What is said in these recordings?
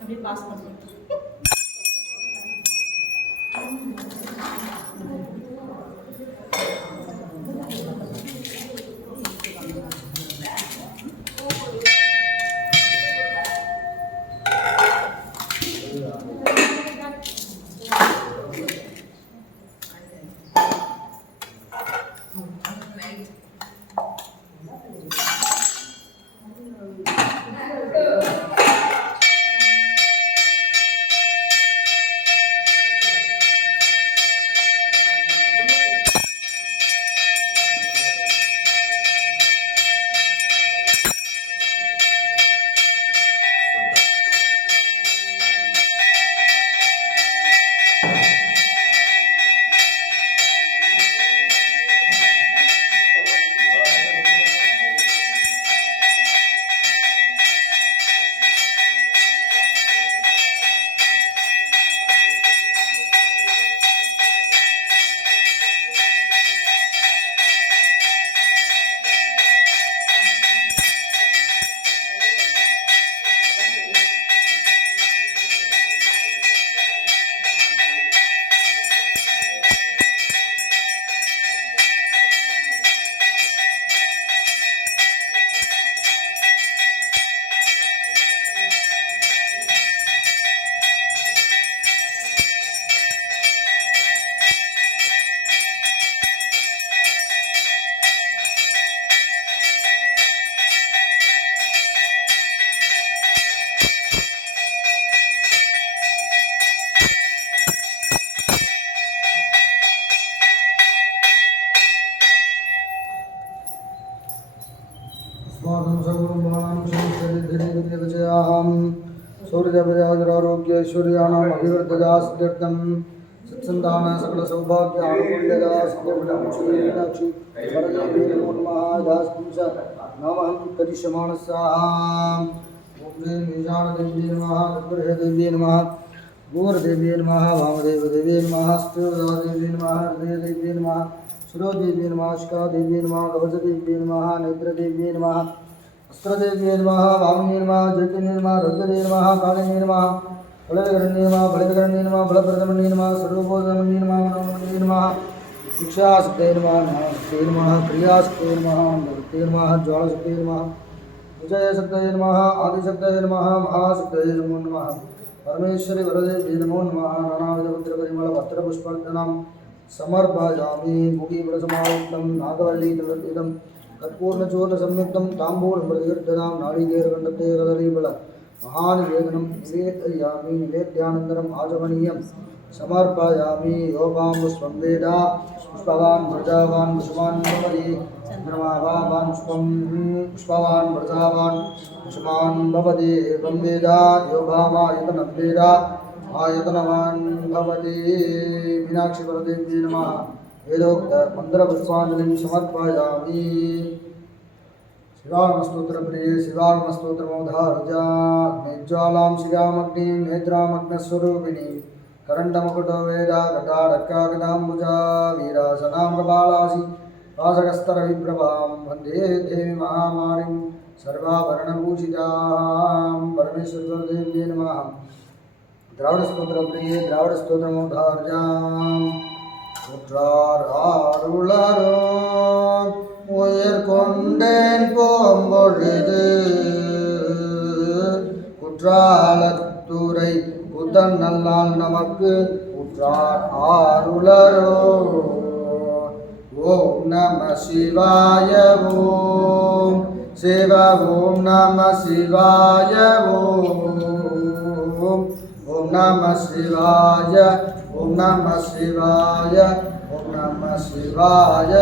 அப்படியே பாஸ் பண்ணுங்க. सूर्यदेवयाजरारोग्यैश्वर्याणाम् अभिवृद्धया सिद्ध्यर्थं सत्सन्तान सकल सौभाग्य आनुकूल्यता सिद्ध्यमीनाक्षी वरदेवी नमो नमः दास्पुंस नामहं करिष्यमाणस्याम् ॐ ईशानदेवी नमः दुर्गदेवी नमः भूर्देवी नमः वामदेवदेवी नमः स्तुदेवी नमः हृदयदेवी नमः सुरोदेवी नमः शिखादेवी नमः कवचदेवी नमः नेत्रदेवी नमः अस्त्रदेवी नमः वामनी नमः ज्योतिनी नमः रुद्रदेवी नमः कालिनी नमः बलविकरणी नमः बलविकरणी नमः बलप्रदमनी नमः सर्वबोधमनी नमः मनोमनी नमः शिक्षाशक्ते नमः ज्ञानशक्ते नमः क्रियाशक्ते नमः नृत्ते नमः ज्वालशक्ते नमः विजयशक्ते नमः आदिशक्ते नमः महाशक्ते नमो नमः परमेश्वरी वरदेवी नमो नमः नानाविधपुत्रपरिमलपत्रपुष्पार्चनां समर्पयामि मुखीफलसमायुक्तं नागवल्लीतलतीतं कर्पूर्णचूर्णसंयुक्तं ताम्बूलमृतिर्ददां नारिकेरकण्डते रदलीबल महानिवेदनं निवेदयामि निवेद्यानन्तरम् आचमनीयं समर्पयामि योगामुष्पं वेद पुष्पवान् व्रजावान् पुष्पान् भवति चन्द्रमावान् पुष्पवान् व्रजावान् पुष्पान् भवति एवं वेद योगामायतनं वेद आयतनवान् भवति मीनाक्षी वरदेवी नमः वेदोक्त मन्त्रपुष्पाञ्जलिं समर्पयामि शिवागमस्तोत्रप्रिये शिवागमस्तोत्रमोधार्जाग्निज्वालां शिवामग्निं नेत्रामग्नस्वरूपिणीं करण्डमुकुटो वेदा घटाढक्कागदाम्बुजा वीरासनां कपालासि वासकस्तरविप्रभां वन्दे देवी महामारीं सर्वाभरणभूषितां परमेश्वरदेव्यै नमः द्राविडस्तोत्रप्रिये द्राविडस्तोत्रमोधार्जाम् குற்றாருளரோ உயிர் கொண்டேன் போம்பொழுது குற்றாலத்துறை புத்தன் நல்லால் நமக்கு குற்றார் ஆருளரோ ஓம் நம சிவாய ஓம் சிவ ஓம் நம சிவாய ஓம் நம சிவாய ओम नमः शिवाय ओम नमः शिवाय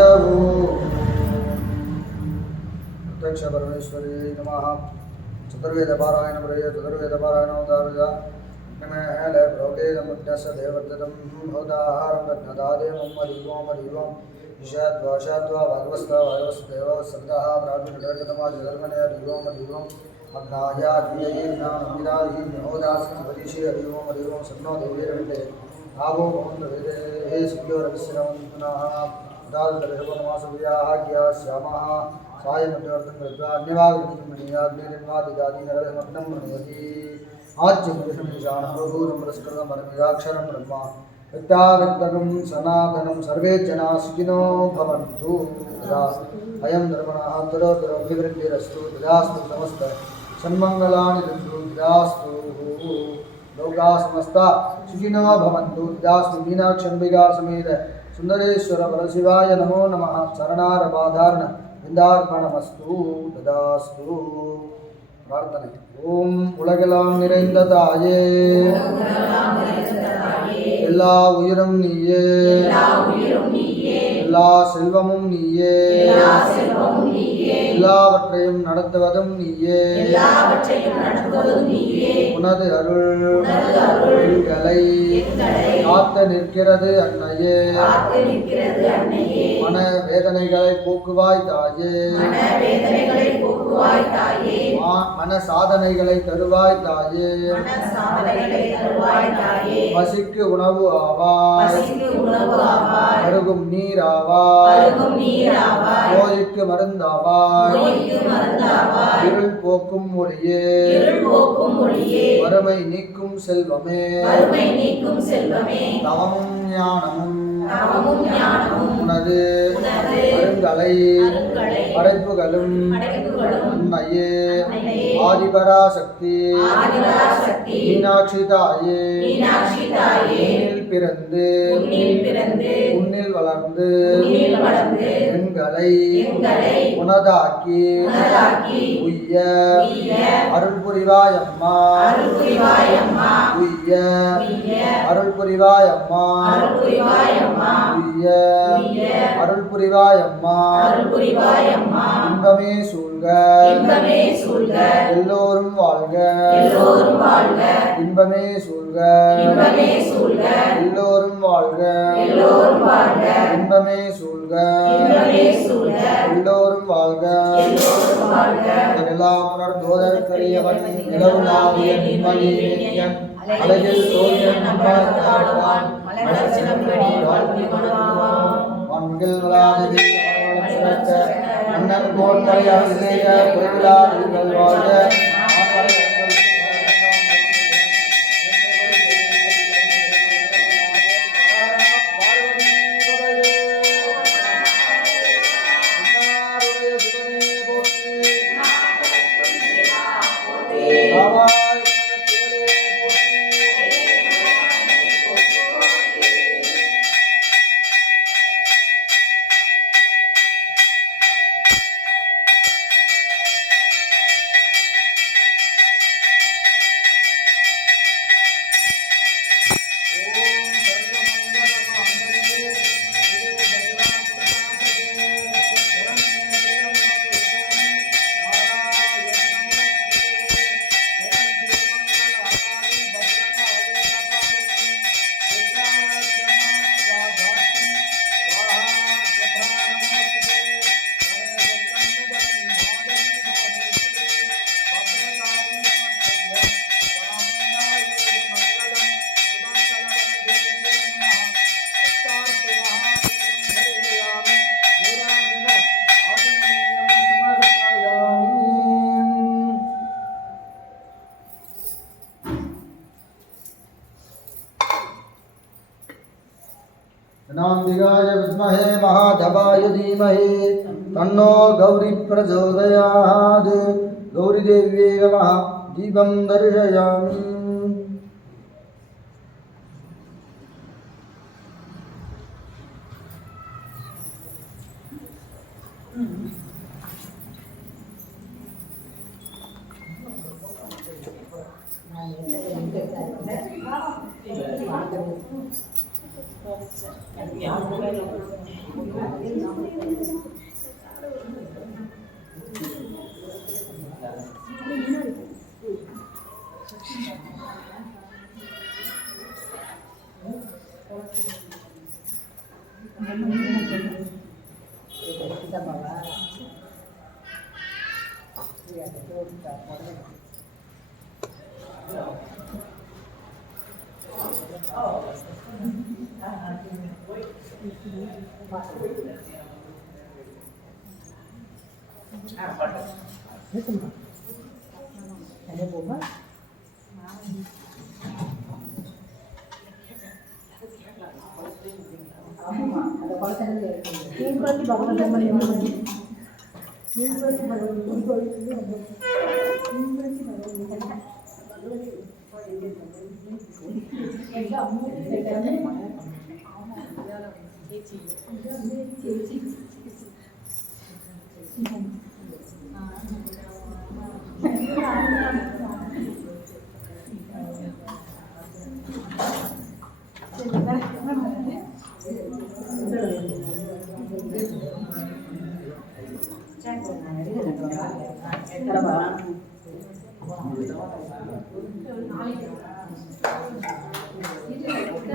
प्रत्यक्ष परमेश्वरी नमः चतुर्वेद पारायण प्रये चतुर्वेद पारायण उदारजा नमः प्रोकेद मुद्दस्य देवर्ततं भवदाहारं रत्नदादेवं मदिवं ईशाद्वाशाद्वा भागवस्ता भागवस्देव सप्ताह प्राप्तिर्गतमा जधर्मणे दिवं अग्नाया ज्ञानमिराहि महोदासपतिषे दिवं सन्नो देवीरविन्दे आवो भवन्तु वेदे हे सिद्ध्योरविश्रमन्तुनः तदादर्शवनमासव्याहाग्या श्यामः सायमध्यर्थं कृत्वा अन्यवाग्निमणियाग्निर्वादिदादिनगरमग्नं मृणयति आच्यमुषमीशानं प्रभूतं पुरस्कृतं परमिदाक्षरं ब्रह्म विद्याविद्गं सनातनं सर्वे जनाः सुखिनो भवन्तु तदा अयं धर्मणः दुरोदरोभिवृद्धिरस्तु तदास्तु समस्त सन्मङ्गलानि दन्तु तदास्तु लोकाः समस्ता सुखिनो भवन्तु तदास्तु मीनाक्षम्बिका समेत सुंदरेश्वर परशिवाय नमो नमः शरणारबाधारण विंदार्पणमस्तु तदास्तु प्रार्थने ओम उलगेल्लाम நிறைந்த தாயே எல்லா உயிரும் நீயே எல்லா செல்வமும் நீயே எல்லாவற்றையும் நடத்துவதும் நீயே உனது அருள் எங்களை காத்து நிற்கிறது அன்னையே மன வேதனைகளை போக்குவாய் தாயே மன சாதனைகளை தருவாய் தாயே பசிக்கு உணவு ஆவாய் அருகும் நீர் ஆவாய் நோய்க்கு மருந்தாவாய் இருள் போக்கும் ஒளியே வறுமை நீக்கும் செல்வமே தவமும் ஞானமும் உனது அருங்கலை படைப்புகளும் அன்னையே ஆதிபராசக்தி மீனாட்சி தாயே உன்னில் பிறந்து உன்னில் வளர்ந்து எங்களை உனதாக்கி உய்ய அருள் புரிவாய் அம்மா உய்ய அருள் புரிவாய் அம்மா உய்ய அருள் புரிவாய் அம்மா இன்பமே சூழ்க எல்லோரும் வாழ்க இன்பமே சூழ்க எல்லோரும் வாழ்க இன்பமே சூழ்க எல்லோரும் வாழ்க எல்லாம் உணர்ந்தோதற்கரியவன் நிலவுலாவிய நிம்மதி நித்யன் அழகில் சோழியன் நம்மாழ்வான் வான்மிகள் வளாதி மன்னர் கோட்களை அருள்செய்ய குறைவிலாதீர்கள் வாழ்க नाम्बिकाय विद्महे महाधवाय धीमहि तन्नो गौरी प्रचोदयात् गौरीदेव्यै नमः दीपं दर्शयामि